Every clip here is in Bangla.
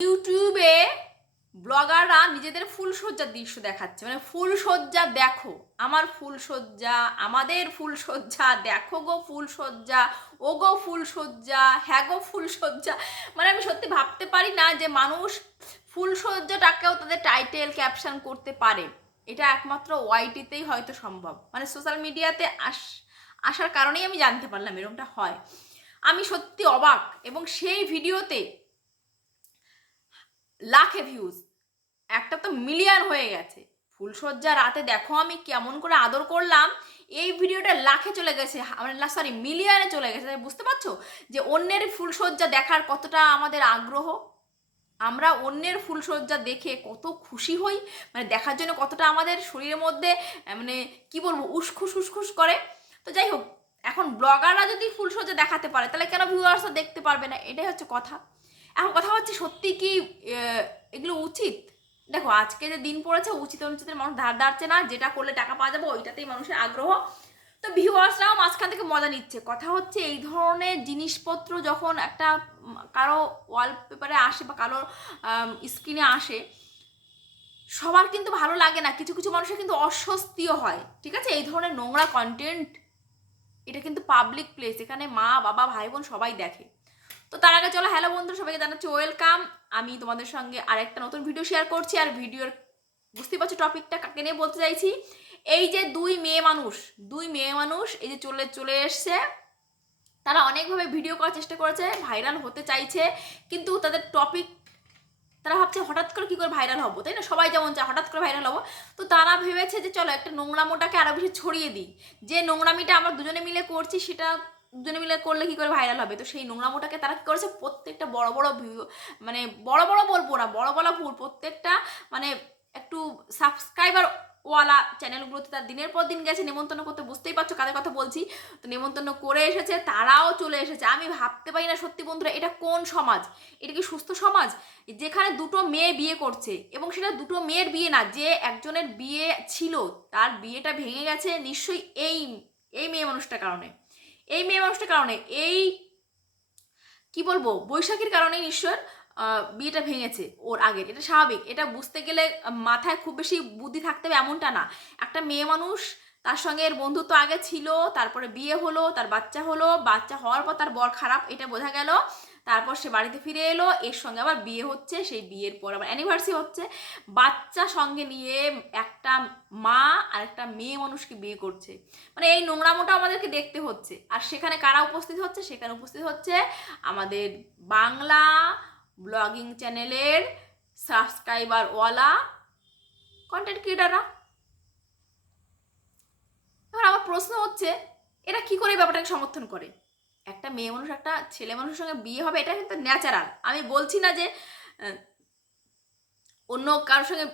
ইউটিউবে ব্লগাররা নিজেদের ফুলসজ্জার দৃশ্য দেখাচ্ছে, মানে ফুলসজ্জা দেখো, আমার ফুলসজ্জা, আমাদের ফুলসজ্জা, দেখো গো ফুলসজ্জা, ও গো ফুলসজ্জা, হ্যাঁ গো ফুলসজ্জা। মানে আমি সত্যি ভাবতে পারি না যে মানুষ ফুলসজ্জাটাকেও তাদের টাইটেল ক্যাপশন করতে পারে। এটা একমাত্র ওয়াইটিতেই হয়তো সম্ভব, মানে সোশ্যাল মিডিয়াতে আসার কারণেই আমি জানতে পারলাম এরকমটা হয়। আমি সত্যি অবাক, এবং সেই ভিডিওতে লাখে ভিউজ, একটা তো মিলিয়ন হয়ে গেছে। ফুলসজ্জা রাতে দেখো আমি কেমন করে আদর করলাম, এই ভিডিওটা লাখে চলে গেছে, মানে সরি মিলিয়নে চলে গেছে। বুঝতে পারছো যে অন্যের ফুলসজ্জা দেখার কতটা আমাদের আগ্রহ, আমরা অন্যের ফুলসজ্জা দেখে কত খুশি হই, মানে দেখার জন্য কতটা আমাদের শরীরের মধ্যে মানে কি বলবো উসখুস উসখুস করে। তো যাই হোক, এখন ব্লগাররা যদি ফুলসজ্জা দেখাতে পারে তাহলে কেন ভিউয়ার্সরা দেখতে পারবে না, এটাই হচ্ছে কথা। এখন কথা হচ্ছে সত্যি কি এগুলো উচিত? দেখো আজকে যে দিন পড়েছে, উচিত অনুচিতের মানুষ ধার ধারছে না, যেটা করলে টাকা পাওয়া যাবে ওইটাতেই মানুষের আগ্রহ। তো ভিউয়ার্সরাও মাঝখান থেকে মজা নিচ্ছে। কথা হচ্ছে এই ধরনের জিনিসপত্র যখন একটা কারো ওয়ালপেপারে আসে বা কারো স্ক্রিনে আসে, সবার কিন্তু ভালো লাগে না, কিছু কিছু মানুষের কিন্তু অস্বস্তিও হয়। ঠিক আছে, এই ধরনের নোংরা কন্টেন্ট, এটা কিন্তু পাবলিক প্লেস, এখানে মা বাবা ভাই বোন সবাই দেখে। তো তার আগে চলো, হ্যালো বন্ধু, সবাইকে জানাচ্ছি ওয়েলকাম। আমি তোমাদের সঙ্গে আরেকটা নতুন ভিডিও শেয়ার করছি। আর ভিডিওর বুঝতে পারছো টপিকটা কাকে নিয়ে বলতে চাইছি। এই যে দুই মেয়ে মানুষ এই যে চলে চলে এসছে, তারা অনেকভাবে ভিডিও করার চেষ্টা করেছে, ভাইরাল হতে চাইছে, কিন্তু তাদের টপিক, তারা ভাবছে হঠাৎ করে কী করে ভাইরাল হবো, তাই না? সবাই যেমন চায় হঠাৎ করে ভাইরাল হবো। তো তারা ভেবেছে যে চলো একটা নোংরামোটাকে আরও বেশি ছড়িয়ে দিই, যে নোংরামিটা আমরা দুজনে মিলে করছি সেটা দুজনে মিলে করলে কী করে ভাইরাল হবে। তো সেই নোংরামোটাকে তারা কী করেছে, প্রত্যেকটা বড় বড় ভিউ, মানে বড় বড় বলবো না, বড় বড় ভুল, প্রত্যেকটা মানে একটু সাবস্ক্রাইবার ওয়ালা চ্যানেলগুলোতে তার দিনের পর দিন গেছে নেমন্তন্ন করতে। বুঝতেই পারছো কাদের কথা বলছি। তো নেমন্তন্ন করে এসেছে, তারাও চলে এসেছে। আমি ভাবতে পারি না সত্যি বন্ধুরা, এটা কোন সমাজ? এটা কি সুস্থ সমাজ যেখানে দুটো মেয়ে বিয়ে করছে, এবং সেটা দুটো মেয়ের বিয়ে না, যে একজনের বিয়ে ছিল তার বিয়েটা ভেঙে গেছে নিশ্চয়ই এই এই মেয়ে মানুষটার কারণে, এই মেয়ে মানুষটার কারণে, এই কি বলবো বৈশাখীর কারণেই নিশ্চয় বিয়েটা ভেঙেছে ওর আগের। এটা স্বাভাবিক, এটা বুঝতে গেলে মাথায় খুব বেশি বুদ্ধি থাকতে হবে এমনটা না। একটা মেয়ে মানুষ, তার সঙ্গে এর বন্ধুত্ব আগে ছিল, তারপরে বিয়ে হলো, তার বাচ্চা হলো, বাচ্চা হওয়ার পর তার বর খারাপ এটা বোঝা গেল, তারপর সে বাড়িতে ফিরে এলো, এর সঙ্গে আবার বিয়ে হচ্ছে, সেই বিয়ের পর আবার অ্যানিভার্সারি হচ্ছে, বাচ্চা সঙ্গে নিয়ে একটা মা আর একটা মেয়ে মানুষকে বিয়ে করছে। মানে এই নোংরামোটা আমাদেরকে দেখতে হচ্ছে। আর সেখানে কারা উপস্থিত হচ্ছে? সেখানে উপস্থিত হচ্ছে আমাদের বাংলা ব্লগিং চ্যানেলের সাবস্ক্রাইবারওয়ালা কন্টেন্ট ক্রিয়েটাররা। এবার আমার প্রশ্ন হচ্ছে, এরা কি করে ব্যাপারটাকে সমর্থন করে? একটা মেয়ে মানুষ একটা ছেলে মানুষের সঙ্গে বিয়ে হবে, এটা কিন্তু ন্যাচারাল। আমি বলছি না যে অন্য কারোর সঙ্গে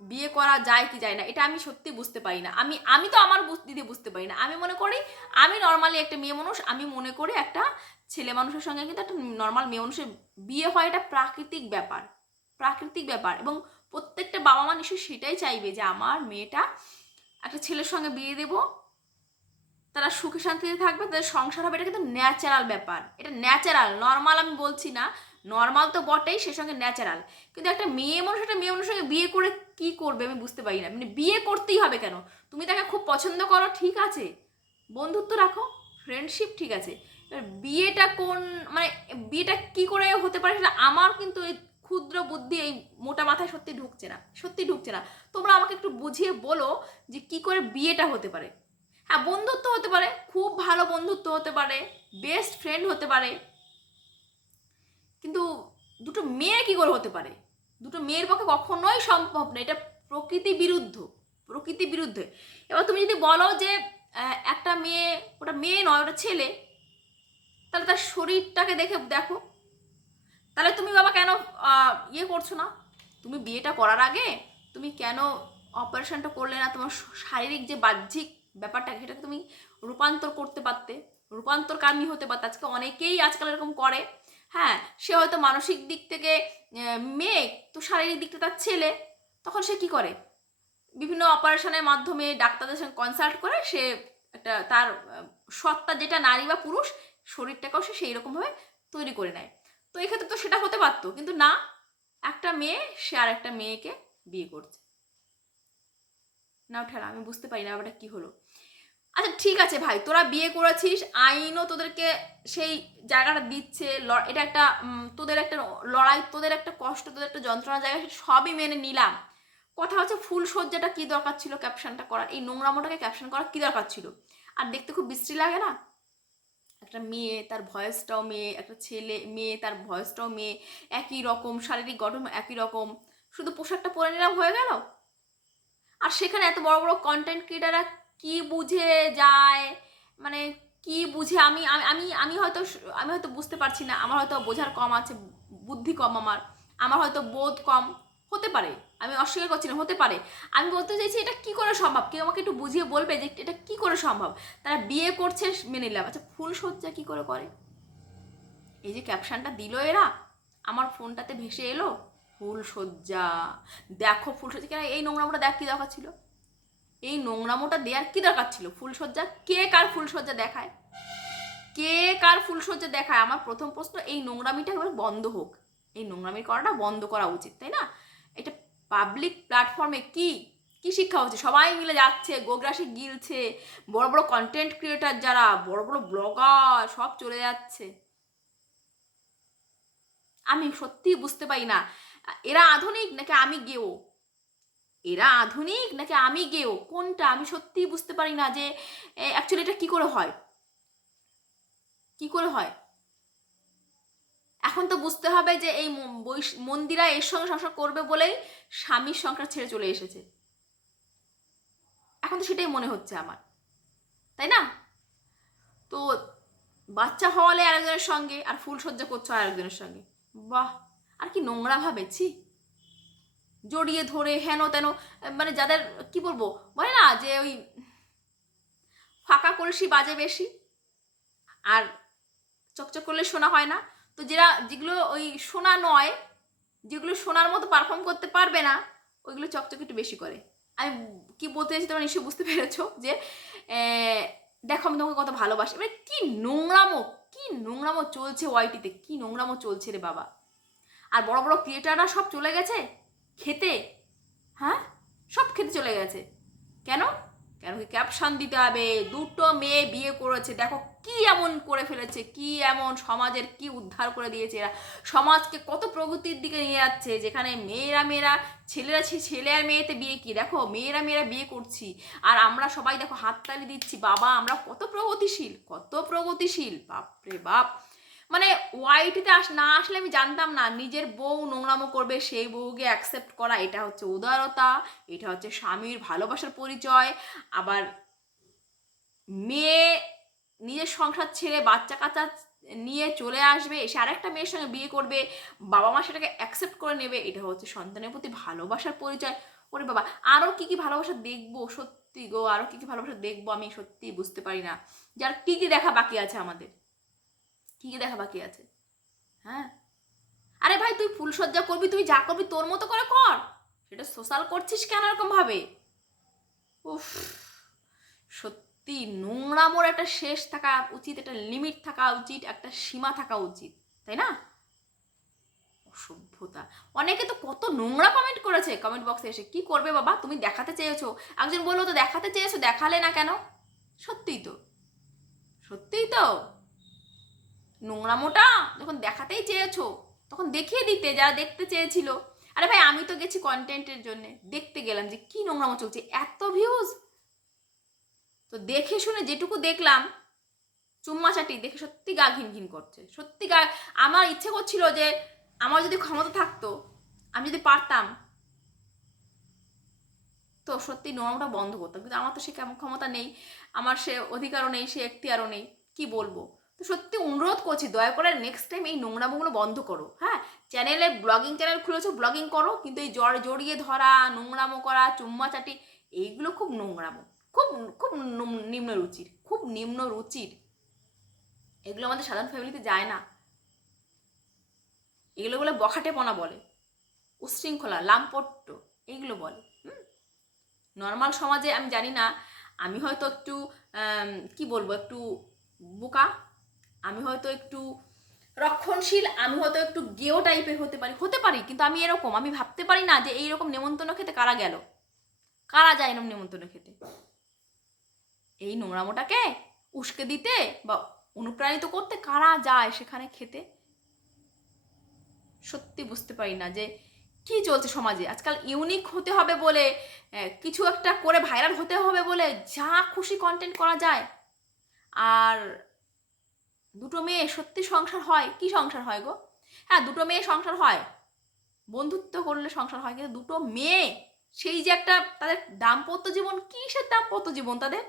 বিয়ে করা যায় কি যায় না, এটা আমি সত্যি বুঝতে পারি না। আমি তো আমার দিদি বুঝতে পারি না। আমি মনে করি, আমি নর্মালি একটা মেয়ে মানুষ, আমি মনে করি একটা ছেলে মানুষের সঙ্গে কিন্তু একটা নর্মাল মেয়ে মানুষের বিয়ে হয়, এটা প্রাকৃতিক ব্যাপার, প্রাকৃতিক ব্যাপার। এবং প্রত্যেকটা বাবা মা নিশ্চয়ই সেটাই চাইবে যে আমার মেয়েটা একটা ছেলের সঙ্গে বিয়ে দেবো, তারা সুখে শান্তিতে থাকবে, তাদের সংসার হবে। এটা কিন্তু ন্যাচারাল ব্যাপার, এটা ন্যাচারাল, নর্মাল আমি বলছি না। নর্মাল তো বটেই, সে সঙ্গে ন্যাচারাল। কিন্তু একটা মেয়ে মানুষ একটা মেয়ে মানুষের সঙ্গে বিয়ে করে কি করবে আমি বুঝতে পারি না। মানে বিয়ে করতেই হবে কেন? তুমি তাকে খুব পছন্দ করো, ঠিক আছে, বন্ধুত্ব রাখো, ফ্রেন্ডশিপ ঠিক আছে, এবার বিয়েটা কোন, মানে বিয়েটা কি করে হতে পারে সেটা আমার কিন্তু এই ক্ষুদ্র বুদ্ধি, এই মোটা মাথায় সত্যি ঢুকছে না, সত্যি ঢুকছে না। তোমরা আমাকে একটু বুঝিয়ে বলো যে কি করে বিয়েটা হতে পারে। হ্যাঁ, বন্ধুত্ব হতে পারে, খুব ভালো বন্ধুত্ব হতে পারে, বেস্ট ফ্রেন্ড হতে পারে, কিন্তু দুটো মেয়ে কি করে হতে পারে? দুটো মেয়ের পক্ষে কখনোই সম্ভব না, এটা প্রকৃতি বিরুদ্ধ, প্রকৃতি বিরুদ্ধে। এবার তুমি যদি বলো যে একটা মেয়ে, ওটা মেয়ে নয় ওটা ছেলে, তাহলে তার শরীরটাকে দেখো, তাহলে তুমি বাবা কেন ইয়ে করছো না? তুমি বিয়েটা করার আগে তুমি কেন অপারেশনটা করলে না? তোমার শারীরিক যে বাহ্যিক ব্যাপারটা সেটাকে তুমি রূপান্তর করতে পারতে, রূপান্তরকামী হতে পারতে। আজকে অনেকেই আজকাল এরকম করে। হ্যাঁ, সে হয়তো মানসিক দিক থেকে মেয়ে, তো শারীরিক দিকটা তার ছেলে, তখন সে কি করে? বিভিন্ন অপারেশনের মাধ্যমে ডাক্তারদের সঙ্গে কনসাল্ট করে সে একটা তার সত্তা, যেটা নারী বা পুরুষ, শরীরটাকেও সে সেই রকমভাবে তৈরি করে নেয়। তো এক্ষেত্রে তো সেটা হতে পারতো, কিন্তু না, মেয়ে, সে আর একটা মেয়েকে বিয়ে করছে। নাও ঠেলা, আমি বুঝতে পারি না ব্যাপারটা কি হলো। আচ্ছা ঠিক আছে ভাই, তোরা বিয়ে করেছিস, আইনও তোদেরকে সেই জায়গাটা দিচ্ছে, এটা একটা তোদের একটা লড়াই, তোদের একটা কষ্ট, তোদের একটা যন্ত্রণা জায়গা, সবই মেনে নিলাম। কথা হচ্ছে ফুলসজ্জাটা কি দরকার ছিল ক্যাপশনটা করার, এই নোংরামোটাকে ক্যাপশন করার কি দরকার ছিল? আর দেখতে খুব বিশ্রী লাগে না? একটা মেয়ে তার ভয়েসটাও মেয়ে, একটা ছেলে মেয়ে তার ভয়েসটাও মেয়ে, একই রকম শারীরিক গঠন একই রকম, শুধু পোশাকটা পরে নিলাম হয়ে গেল। আর সেখানে এত বড় বড় কন্টেন্ট ক্রিয়েটাররা কি বুঝে যায়, মানে কি বুঝে, আমি আমি আমি হয়তো আমি হয়তো বুঝতে পারছি না, আমার হয়তো বোঝার কম আছে, বুদ্ধি কম, আমার হয়তো বোধ কম, হতে পারে, আমি অস্বীকার করছি না, হতে পারে। আমি বলতে চাইছি এটা কি করে সম্ভব, কেউ আমাকে একটু বুঝিয়ে বলবে যে এটা কি করে সম্ভব? তারা বিয়ে করছে মেনে নিলাম, আচ্ছা ফুলসজ্জা কি করে করে? এই যে ক্যাপশনটা দিল এরা, আমার ফোনটাতে ভেসে এলো ফুলসজ্জা, দেখো ফুলসজ্জা, কেন এই নোংরামোটা দেখ কি দরকার ছিল? এই নোংরামোটা দেওয়ার কি দরকার ছিল? ফুলসজ্জা কে কার ফুলসজ্জা দেখায়? কে কার ফুলসজ্জা দেখায়? আমার প্রথম প্রশ্ন, এই নোংরামিটা এবার বন্ধ হোক, এই নোংরামি করাটা বন্ধ করা উচিত, তাই না? এটা পাবলিক প্ল্যাটফর্মে কি কি শিক্ষা হচ্ছে? সবাই মিলে যাচ্ছে, গোগ্রাসে গিলছে, বড় বড় কন্টেন্ট ক্রিয়েটার যারা, বড় বড় ব্লগার সব চলে যাচ্ছে। আমি সত্যি বুঝতে পারি না, এরা আধুনিক নাকি আমি গেও? এরা আধুনিক নাকি আমি গেও? কোনটা আমি সত্যিই বুঝতে পারি না যে অ্যাকচুয়ালি এটা কি করে হয়, কি করে হয়? এখন তো বুঝতে হবে যে এই মন্দিরা এর সঙ্গে সংসার করবে বলেই স্বামীর সংসার ছেড়ে চলে এসেছে, এখন তো সেটাই মনে হচ্ছে আমার, তাই না? তো বাচ্চা হওয়ালে আরেকজনের সঙ্গে, আর ফুলসজ্জা করছো আরেকজনের সঙ্গে, বাহ! আর কি নোংরা ভাবেছি, জড়িয়ে ধরে হেন তেন, মানে যাদের কি বলবো, বলে না যে ওই ফাঁকা কলসি বাজে বেশি, আর চকচক করলে সোনা হয় না। তো যেগুলো ওই সোনা নয়, যেগুলো সোনার মতো পারফর্ম করতে পারবে না, ওইগুলো চকচক একটু বেশি করে। আমি কি বলতে চাইছি তোমরা নিশ্চয়ই বুঝতে পেরেছো যে দেখো আমি তোমাকে কত ভালোবাসি, মানে কি নোংরামো, কি নোংরামো চলছে ওয়াইটিতে, কি নোংরামো চলছে রে বাবা। আর বড় বড় ক্রিয়েটাররা সব চলে গেছে খেতে, হ্যাঁ সব খেতে চলে গেছে। কেন? কেন কি ক্যাপশন দিতে হবে, দুটো মেয়ে বিয়ে করেছে, দেখো কি এমন করে ফেলেছে, কি এমন সমাজের কি উদ্ধার করে দিয়েছে এরা, সমাজকে কত প্রগতির দিকে নিয়ে যাচ্ছে, যেখানে মেয়েরা ছেলেরা ছেলে আর মেয়েতে বিয়ে, কি দেখো মেয়েরা বিয়ে করছি, আর আমরা সবাই দেখো হাততালি দিচ্ছি, বাবা আমরা কত প্রগতিশীল, কত প্রগতিশীল, বাপরে বাপ। মানে ওয়াইটিতে না আসলে আমি জানতাম না নিজের বউ নোংরামো করবে, সেই বউকে অ্যাকসেপ্ট করা, এটা হচ্ছে উদারতা, এটা হচ্ছে স্বামীর ভালোবাসার পরিচয়। আবার মেয়ে নিজের সংসার ছেড়ে বাচ্চা কাচ্চা নিয়ে চলে আসবে, এসে আরেকটা মেয়ের সঙ্গে বিয়ে করবে, বাবা মা সেটাকে অ্যাকসেপ্ট করে নেবে, এটা হচ্ছে সন্তানের প্রতি ভালোবাসার পরিচয়। ওরে বাবা, আরও কী কী ভালোবাসা দেখবো, সত্যি গো আরও কী কী ভালোবাসা দেখবো, আমি সত্যি বুঝতে পারি না। যার কী কী দেখা বাকি আছে, আমাদের কী কী দেখা বাকি আছে, হ্যাঁ? আরে ভাই তুই ফুলসজ্জা করবি, তুই যা করবি তোর মতো করে কর, সেটা সোশ্যাল করছিস কেন এরকম ভাবে? উফ, সত্যি নোংরামোর একটা শেষ থাকা উচিত, একটা লিমিট থাকা উচিত, একটা সীমা থাকা উচিত, তাই না? অসভ্যতা। অনেকে তো কত নোংরা কমেন্ট করেছে কমেন্ট বক্সে এসে, কি করবে বাবা তুমি দেখাতে চেয়েছো, একজন বললো তো দেখাতে চেয়েছো, দেখালে না কেন? সত্যিই তো, সত্যিই তো, নোংরামোটা যখন দেখাতেই চেয়েছো তখন দেখিয়ে দিতে যারা দেখতে চেয়েছিল। আরে ভাই আমি তো গেছি কন্টেন্টের জন্য, দেখতে গেলাম যে কি নোংরামো চলছে, এত ভিউজ, তো দেখে শুনে যেটুকু দেখলাম চুম্মাচাটি দেখে সত্যি গা ঘিন ঘিন করছে, সত্যি গা, আমার ইচ্ছে করছিল যে আমার যদি ক্ষমতা থাকতো, আমি যদি পারতাম, তো সত্যি নোংরামোটা বন্ধ করতাম, কিন্তু আমার তো সে কেমন ক্ষমতা নেই, আমার সে অধিকারও নেই, সে এখতিয়ারও নেই, কি বলবো। তো সত্যি অনুরোধ করছি দয়া করে নেক্সট টাইম এই নোংরামোগুলো বন্ধ করো, হ্যাঁ? চ্যানেলে ব্লগিং চ্যানেল খুলেছো, ব্লগিং করো, কিন্তু এই জড়িয়ে ধরা, নোংরামো করা, চুম্মাচাটি, এইগুলো খুব নোংরামো, খুব খুব নিম্ন রুচির, খুব নিম্ন রুচির, এগুলো আমাদের সাধারণ ফ্যামিলিতে যায় না, এগুলো বলে বখাটেপনা বলে, উচ্ছৃঙ্খলা, লাম্পট্য, এইগুলো বলে। নর্মাল সমাজে আমি জানি না, আমি হয়তো একটু কি বলবো, একটু বোকা, আমি হয়তো একটু রক্ষণশীল, আমি হয়তো একটু গেও টাইপের হতে পারি, কিন্তু আমি এরকম, আমি ভাবতে পারি না যে এইরকম নেমন্তন্ন খেতে কারা গেল, কারা যায় এরকম নেমন্তন্ন খেতে, এই নোংরামোটাকে উস্কে দিতে বা অনুপ্রাণিত করতে কারা যায় সেখানে খেতে। সত্যি বুঝতে পারি না যে কি চলছে সমাজে আজকাল। ইউনিক হতে হবে বলে, কিছু একটা করে ভাইরাল হতে হবে বলে যা খুশি কন্টেন্ট করা যায়। আর দুটো মেয়ে সত্যি সংসার হয়? কি সংসার হয় গো? হ্যাঁ, দুটো মেয়ে সংসার হয়, বন্ধুত্ব করলে সংসার হয়, কিন্তু দুটো মেয়ে সেই যে একটা তাদের দাম্পত্য জীবন, কিসের দাম্পত্য জীবন তাদের?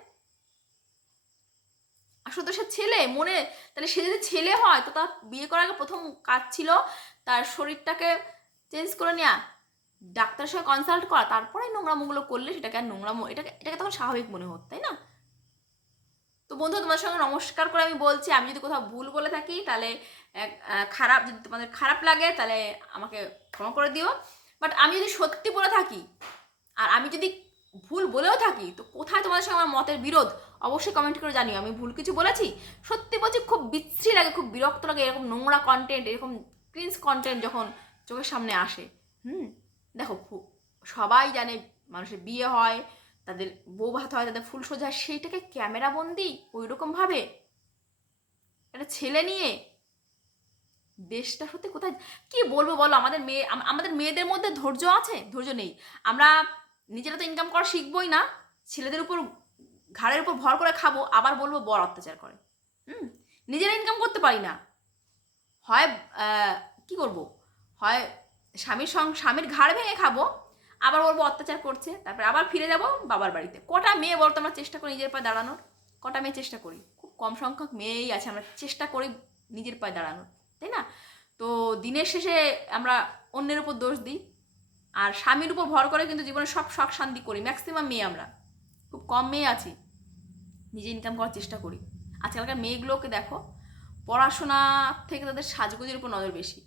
আসলে তো সে ছেলে মনে, তাহলে সে যদি ছেলে হয় তো তার বিয়ে করার আগে প্রথম কাজ ছিল তার শরীরটাকে চেঞ্জ করে নেওয়া, ডাক্তারের সঙ্গে কনসাল্ট করা, তারপরে নোংরামোগুলো করলে সেটাকে আর নোংরামো, এটাকে তখন স্বাভাবিক মনে হতো, তাই না? তো বন্ধু, তোমার সঙ্গে নমস্কার করে আমি বলছি, আমি যদি কোথাও ভুল বলে থাকি তাহলে খারাপ, যদি তোমাদের খারাপ লাগে তাহলে আমাকে ক্ষমা করে দিও। বাট আমি যদি সত্যি বলে থাকি আর আমি যদি ভুল বলেও থাকি, তো কোথায় তোমাদের সঙ্গে আমার মতের বিরোধ অবশ্যই কমেন্ট করে জানিও। আমি ভুল কিছু বলেছি, সত্যি বলছি, খুব বিশ্রী লাগে, খুব বিরক্ত লাগে এরকম নোংরা কন্টেন্ট, এরকম ক্রিঞ্জ কন্টেন্ট যখন চোখের সামনে আসে। দেখো, সবাই জানে মানুষের বিয়ে হয়, তাদের বউ ভাত হয়, তাদের ফুল সোজা, সেইটাকে ক্যামেরা বন্দি ওই রকম ভাবে একটা ছেলে নিয়ে দেশটা সত্যি কোথায়, কি বলবো বলো? আমাদের মেয়েদের মধ্যে ধৈর্য আছে? ধৈর্য নেই। আমরা নিজেরা তো ইনকাম করা শিখবই না, ছেলেদের উপর ঘাড়ের উপর ভর করে খাবো, আবার বলবো বর অত্যাচার করে। নিজেরা ইনকাম করতে পারি না, হয় কি করব, হয় স্বামীর ঘাড় ভেঙে খাবো, আবার বলবো অত্যাচার করছে, তারপরে আবার ফিরে যাব বাবার বাড়িতে। কটা মেয়ে বলতো আমরা চেষ্টা করি নিজের পায়ে দাঁড়ানোর? কটা মেয়ে চেষ্টা করি? খুব কম সংখ্যক মেয়েই আছে আমরা চেষ্টা করি নিজের পায়ে দাঁড়ানোর, তাই না? তো দিনের শেষে আমরা অন্যের উপর দোষ দিই, আর স্বামীর উপর ভর করে কিন্তু জীবনে সব শখ শান্তি করি। ম্যাক্সিমাম মেয়ে আমরা, খুব কম মেয়ে আছি নিজে ইনকাম করার চেষ্টা করি। আজকালকার মেয়েগুলোকে দেখো, পড়াশোনা থেকে তাদের সাজগোজের উপর নজর বেশি,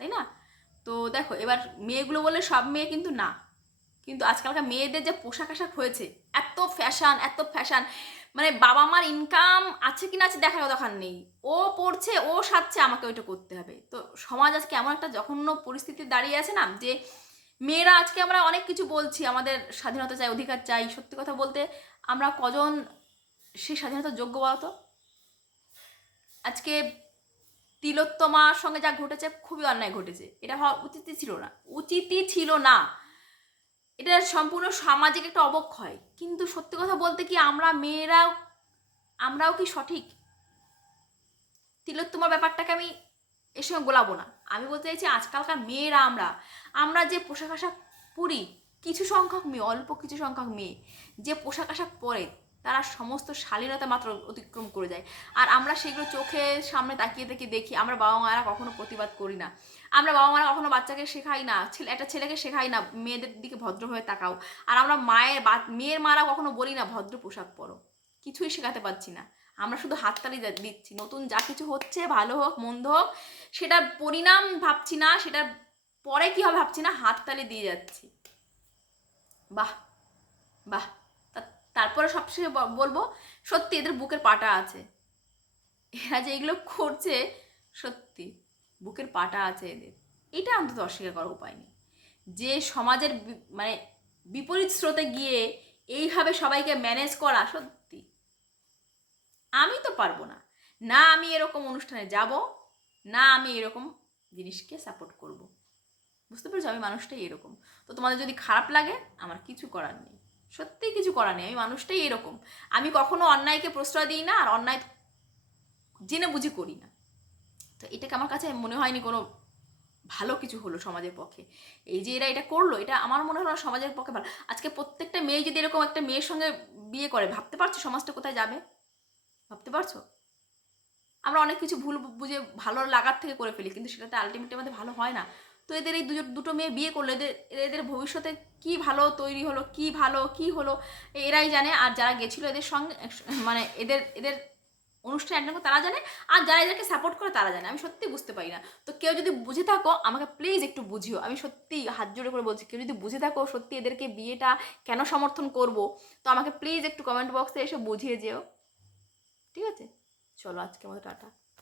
তাই না? তো দেখো, এবার মেয়েগুলো বলে সব মেয়ে কিন্তু না, কিন্তু আজকালকার মেয়েদের যে পোশাক আশাক হয়েছে, এত ফ্যাশন, এত ফ্যাশন, মানে বাবা মার ইনকাম আছে কি না আছে দেখার দরকার নেই, ও পড়ছে, ও সাজছে, আমাকে ওইটা করতে হবে। তো সমাজ আজকে এমন একটা জঘন্য পরিস্থিতি দাঁড়িয়ে আছে না, যে মেয়েরা আজকে, আমরা অনেক কিছু বলছি, আমাদের স্বাধীনতা চাই, অধিকার চাই, সত্যি কথা বলতে আমরা কজন সেই স্বাধীনতার যোগ্য বলতো? আজকে তিলোত্তমার সঙ্গে যা ঘটেছে, খুবই অন্যায় ঘটেছে, এটা হওয়া উচিতই ছিল না, উচিতই ছিল না। এটা সম্পূর্ণ সামাজিক একটা অবক্ষয়। কিন্তু সত্যি কথা বলতে কি, আমরাও কি সঠিক? তিলোত্তমার ব্যাপারটাকে আমি এর সঙ্গে গোলাবো না। আমি বলতে চাইছি আজকালকার মেয়েরা, আমরা যে পোশাক আশাক পরি, কিছু সংখ্যক মেয়ে, অল্প কিছু সংখ্যক মেয়ে যে পোশাক আশাক পরে, তারা সমস্ত শালীনতা মাত্র অতিক্রম করে যায়। আর আমরা সেগুলো চোখের সামনে তাকিয়ে তাকিয়ে দেখি, আমরা বাবা মায়েরা কখনো প্রতিবাদ করি না। আমরা বাবা মায়েরা কখনো বাচ্চাকে শেখাই না, একটা ছেলেকে শেখাই না মেয়েদের দিকে ভদ্রভাবে তাকাও। আর আমরা মেয়ের মারা কখনো বলি না ভদ্র পোশাক পরো। কিছুই শেখাতে পারছি না, আমরা শুধু হাততালি দিচ্ছি। নতুন যা কিছু হচ্ছে, ভালো হোক মন্দ হোক, সেটার পরিণাম ভাবছি না, সেটার পরে কী হবে ভাবছি না, হাততালি দিয়ে যাচ্ছি। বাহ, বাহ। তারপরে সবশেষে বলবো, সত্যি এদের বুকের পাটা আছে, এরা যে এগুলো করছে, সত্যি বুকের পাটা আছে এদের। এটা অন্তত অস্বীকার করার উপায় নেই, যে সমাজের মানে বিপরীত স্রোতে গিয়ে এইভাবে সবাইকে ম্যানেজ করা, সত্যি আমি তো পারবো না। না আমি এরকম অনুষ্ঠানে যাব, না আমি এরকম জিনিসকে সাপোর্ট করব। বুঝতে পেরেছো, আমি মানুষটাই এরকম। তো তোমাদের যদি খারাপ লাগে, আমার কিছু করার নেই, সত্যিই কিছু করার নেই, আমি মানুষটাই এরকম। আমি কখনো অন্যায়কে প্রশ্রয় দিই না, আর অন্যায় জেনে বুঝি করি না। তো এটাকে আমার কাছে মনে হয়নি কোনো ভালো কিছু হলো সমাজের পক্ষে। এই যে এরা এটা করলো, এটা আমার মনে হলো সমাজের পক্ষে ভালো। আজকে প্রত্যেকটা মেয়ে যদি এরকম একটা মেয়ের সঙ্গে বিয়ে করে, ভাবতে পারছো সমাজটা কোথায় যাবে? ভাবতে পারছো? আমরা অনেক কিছু ভুল বুঝে ভালো লাগার থেকে করে ফেলি, কিন্তু সেটাতে আলটিমেটলি আমাদের ভালো হয় না। তো এদের এই দুটো মেয়ে বিয়ে করলো, এদের ভবিষ্যতে কি ভালো তৈরি হলো, কি ভালো কি হলো, এরাই জানে। আর যারা গেছিলো এদের সঙ্গে, মানে এদের অনুষ্ঠান অ্যাটেন্ড করে, তারা জানে। আর যারা এদেরকে সাপোর্ট করে তারা জানে। আমি সত্যি বুঝতে পারি না। তো কেউ যদি বুঝে থাকো, আমাকে প্লিজ একটু বুঝিও। আমি সত্যি হাত জোড়ে করে বলছি, কেউ যদি বুঝে থাকো সত্যি এদেরকে বিয়েটা কেন সমর্থন করব, তো আমাকে প্লিজ একটু কমেন্ট বক্সে এসে বুঝিয়ে যেও, ঠিক আছে? চলো আজকে মতো টাটা।